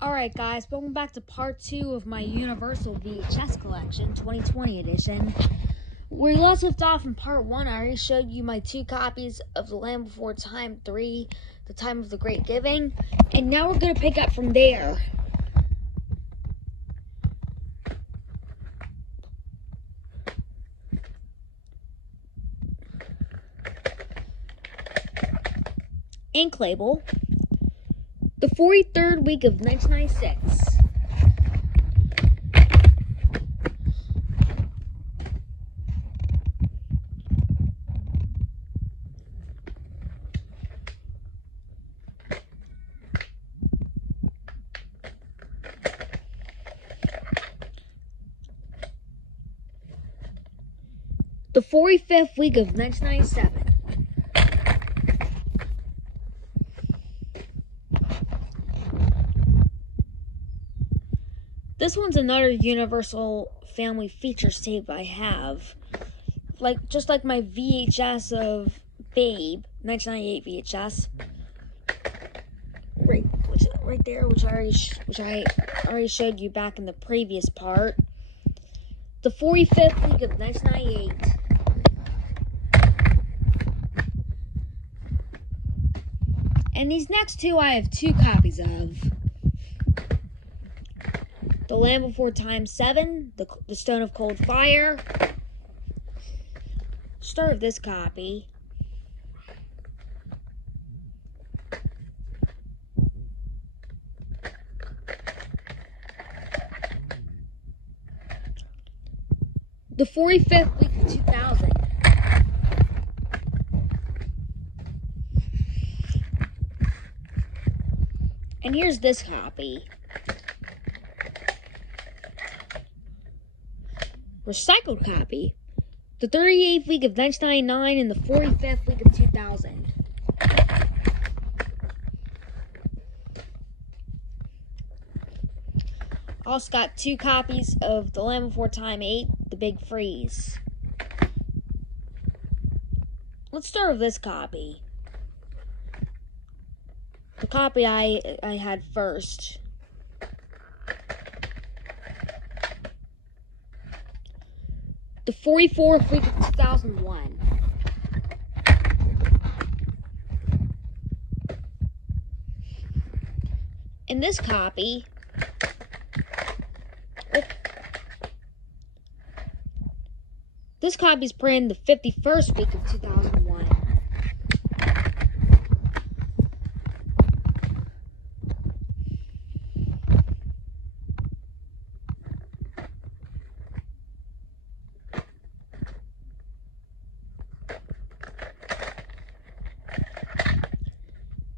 Alright guys, welcome back to part 2 of my Universal VHS collection, 2020 edition. We last left off in part 1. I already showed you my 2 copies of The Land Before Time 3, The Time of the Great Giving, and now we're going to pick up from there. Ink label. The 43rd week of 1996. The 45th week of 1997. This one's another Universal Family Features tape I have. Just like my VHS of VIII, 1998 VHS. Right there, which I already showed you back in the previous part. The 45th week of 1998. And these next two I have 2 copies of. The Land Before Time 7, the Stone of Cold Fire. Start of this copy. The 45th week of 2000. And here's this copy. Recycled copy. The 38th week of 1999 and the 45th week of 2000. Also got 2 copies of The Land Before Time 8, The Big Freeze. Let's start with this copy. The copy I had first. The 44th week of 2001. In this copy, this copy is printed the 51st week of 2001.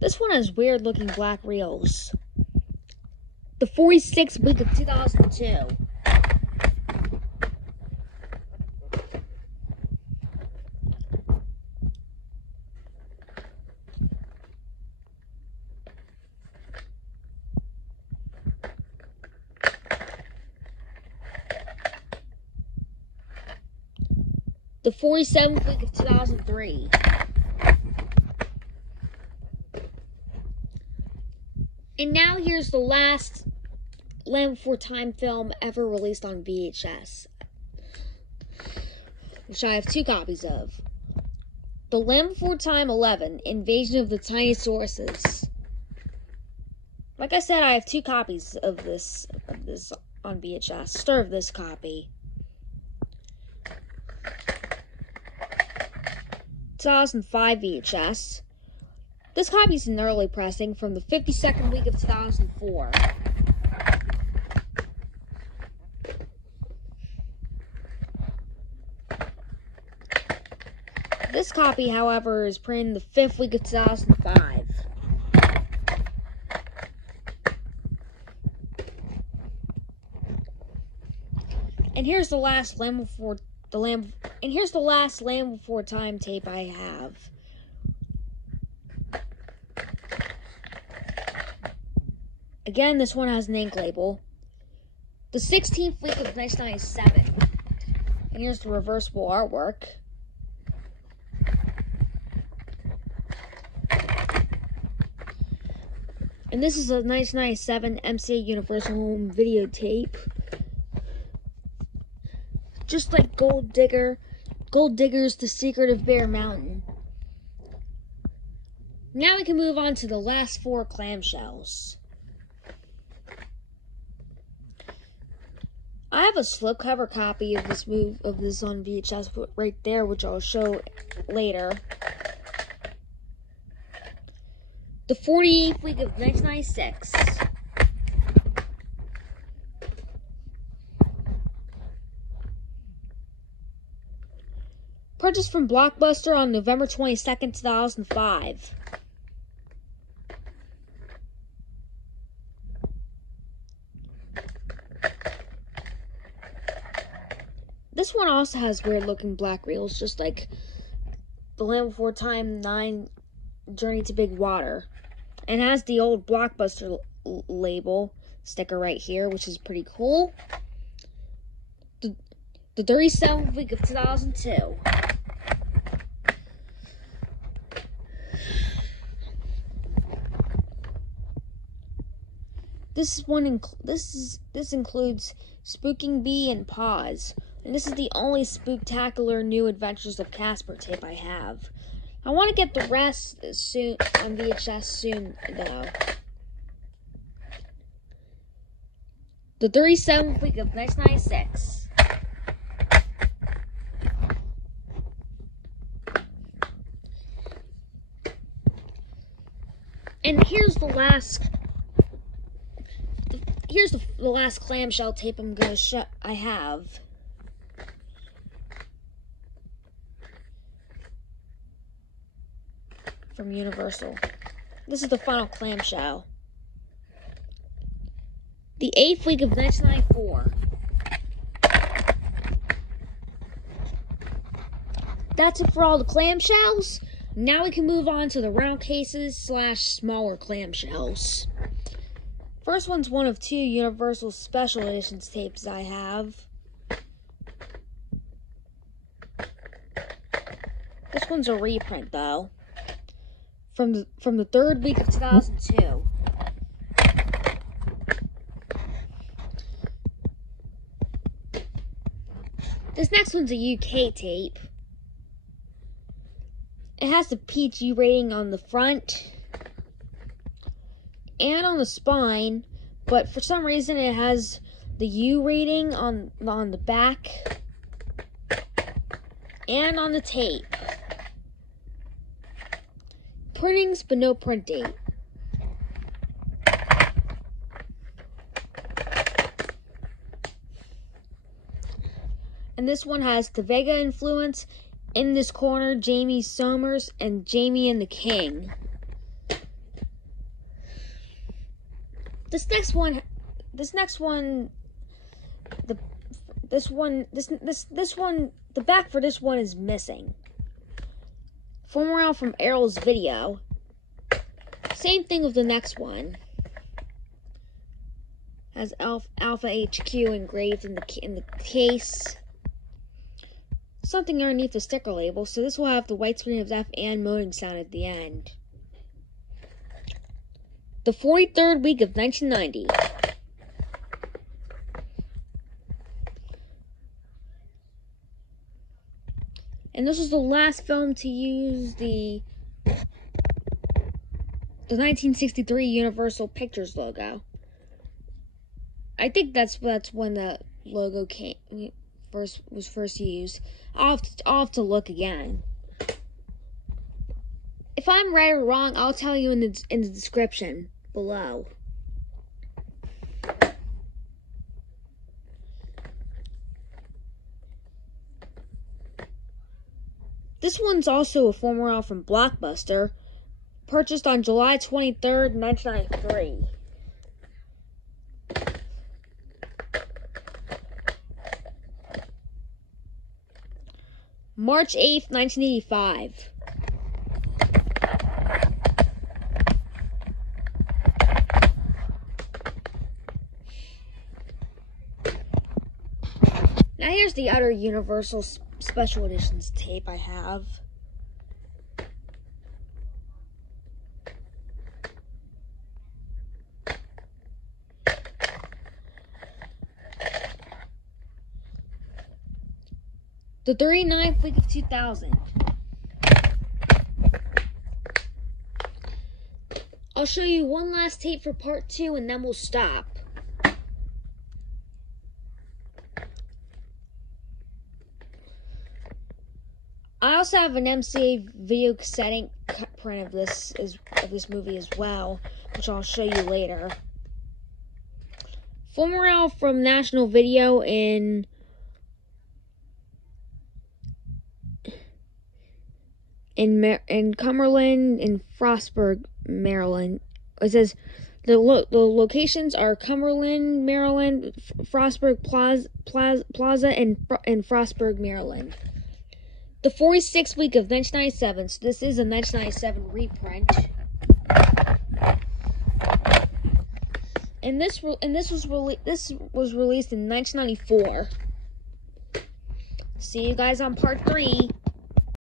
This one has weird looking black reels. The 46th week of 2002. The 47th week of 2003. And now here's the last Land Before Time film ever released on VHS, which I have 2 copies of. The Land Before Time 11, Invasion of the Tiny Sauruses. Like I said, I have 2 copies of this on VHS. Start of this copy. 2005 VHS. This copy is an early pressing from the 52nd week of 2004. This copy, however, is printed in the 5th week of 2005. And here's the last Land Before Time tape I have. Again, this one has an ink label. The 16th week of 1997. And here's the reversible artwork. And this is a 1997 MCA Universal Home videotape. Just like Gold Digger's The Secret of Bear Mountain. Now we can move on to the last 4 clamshells. I have a slipcover copy of this on VHS right there, which I'll show later. The 48th week of 1996. Purchased from Blockbuster on November 22nd, 2005. This one also has weird looking black reels, just like The Land Before Time 9 Journey to Big Water. And has the old Blockbuster label sticker right here, which is pretty cool. The 37th week of 2002. This includes Spooking Bee and Paws. And this is the only spooktacular New Adventures of Casper tape I have. I want to get the rest soon on VHS soon, though. The 37th week of 1996. And here's the last. Here's the last clamshell tape I'm gonna show. I have. From Universal. This is the final clamshell. The 8th week of 1994. That's it for all the clamshells. Now we can move on to the round cases / smaller clamshells. First one's one of 2 Universal Special Editions tapes I have. This one's a reprint, though. From the 3rd week of 2002. This next one's a UK tape. It has the PG rating on the front and on the spine, but for some reason it has the U rating on the back and on the tape. Printings, but no print date. And this one has the Vega influence, In This Corner, Jamie Somers, and Jamie and the King. This next one, the back for this one is missing. Former from Errol's video. Same thing with the next one. Has Alpha HQ engraved in the case. Something underneath the sticker label, so this will have the white screen of death and moaning sound at the end. The 43rd week of 1990. And this was the last film to use the 1963 Universal Pictures logo. I think that's when the logo was first used. I'll have to look again. If I'm right or wrong, I'll tell you in the description below. This one's also a former from Blockbuster, purchased on July 23rd, 1993. March 8th, 1985. Now here's the other Universal Special Editions tape I have. the 39th week of 2000. I'll show you one last tape for part 2 and then we'll stop. I also have an MCA video cassette print of this movie as well, which I'll show you later. Full morale from National Video in Cumberland in Frostburg, Maryland. It says the locations are Cumberland, Maryland, Frostburg Plaza, and Frostburg, Maryland. The 46th week of 1997. So this is a 1997 reprint. And this was released in 1994. See you guys on part 3.